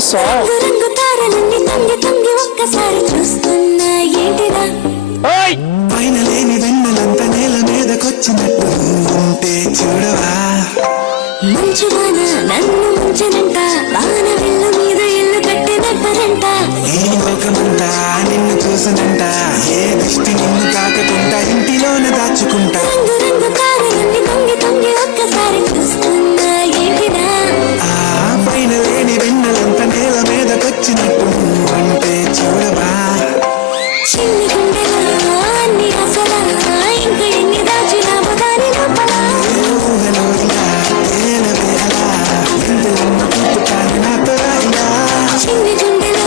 Nice song. పైన లేని వెన్నెలంత నేల మీదకొచ్చినట్టు ఉంటే చూడవా, మంచువాన నన్ను ముంచనంట, వాన వెళ్ళు మీద ఇల్లు కట్టినవ్వరంట. ఈ లోకమంతా నిన్ను చూసనంట, ఏ దృష్టి నిన్ను తాకకుండా ఇంటిలోన దాచుకుంటా. రంగు రంగు తారలన్నీ తొంగి తొంగి ఒక్కసారి చూస్తున్నా ఏంటిదా. ఆ పైన లేని వెన్నెలంత నేల మీదకొచ్చినట్టు అంటే చూడవా, చిన్ని గుండెలో అన్ని ఆశలా, ఇంకా ఎన్ని దాచినావో దాని లోపల. ఊహలో ఇలా తేలవే అలా, ఇందులో చూపుతాను నాతో రాయిలా. చిన్ని గుండెలో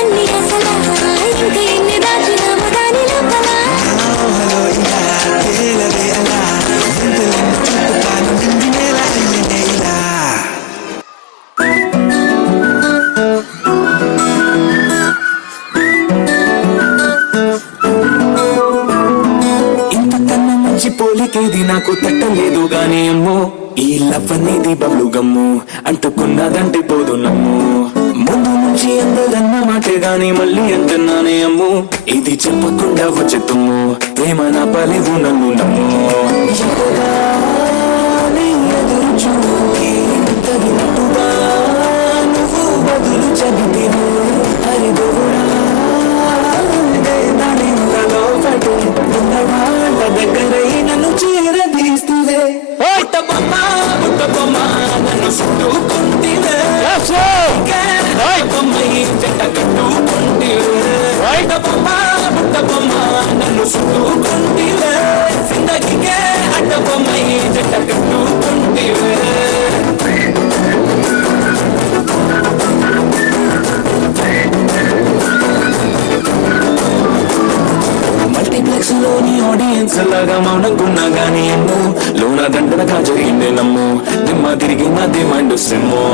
అన్ని ఆశలా, ఇంకా ఎన్ని దాచినావో దాని లోపల. ఊహలో ఇలా తేలవే అలా, ఇందులో చూపుతాను నిండి నేల అయ్యనే ఇలా. ఇంతకన్నా మంచి పోలికేది నాకు తట్టలేదు గానీ అమ్మో, ఈ లవ్ అనేది బబ్లు గమ్ము అంటుకున్నదంటే పోదు నమ్ము. ముందు నుంచి అందరన్న మాటే గాని మళ్ళీ అంటున్నానే అమ్ము, ఇది చెప్పకుండా వచ్చే తుమ్ము, ప్రేమ నా పలేవు నన్ను నమ్ము. ఎదురుగానే ఎదురు చూడి తగినట్టుగా నువ్వు బదులు చెబితివు, హరి దేవుడా దానిలో పట్టు ఉన్నవాళ్ళ దగ్గరై నన్ను చేరదీస్తువే. బుట్టబొమ్మ బుట్టబొమ్మ నన్ను చుట్టుకుంటివే, బొమ్మై చెట్ట కట్టుకుంటివే. బుట్టబొమ్మ బుట్టబొమ్మ నన్ను చుట్టుకుంటివే, జిందగీకే అడ్డబొమ్మై చెట్ట కట్టుకుంటివే. మల్టీప్లెక్స్ లోని ఆడియన్స్ లాగా మౌనంకున్నా గానీ అమ్ము, లోన దండనగా జరిగిందే నమ్ము, దిమ్మ తిరిగి నా దిమండు సిమ్ము.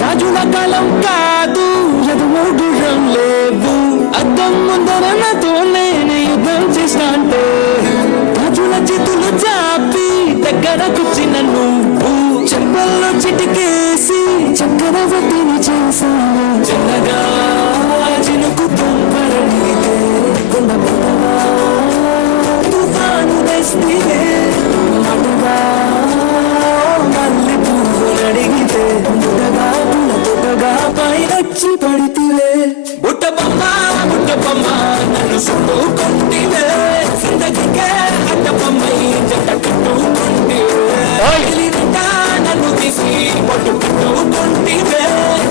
రాజుల కాలం కాదు, రథమోగురం లేవు, అద్దం ముందర నాతో నేను యుద్ధం చేసినంటే, రాజుల చేతులు చాపి దగ్గరకొచ్చిన నువ్వు, చెంపల్లో చిటికేసి చక్రవర్తిని చేశావు. చిన్నగా చినుకు తుంపరడిగితే కొండ పొడవా తుఫాను తెస్తే, మటుగా మళ్ళీ పువ్వు అడిగితే ముడగా పుల తొడగా పైనొచ్చి పడితివే. బుట్టబొమ్మ బుట్టబొమ్మ నన్ను చుట్టుకుంటివే, జిందగీకే అడ్డబొమ్మై జంట కట్టుకుంటివే. నన్ను తీసి పట్టు కట్టుకుంటివే,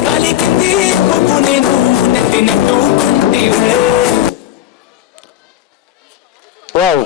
కలిగింది పువ్వు నేను నెత్తి నెట్టుకుంటివే. వావ్.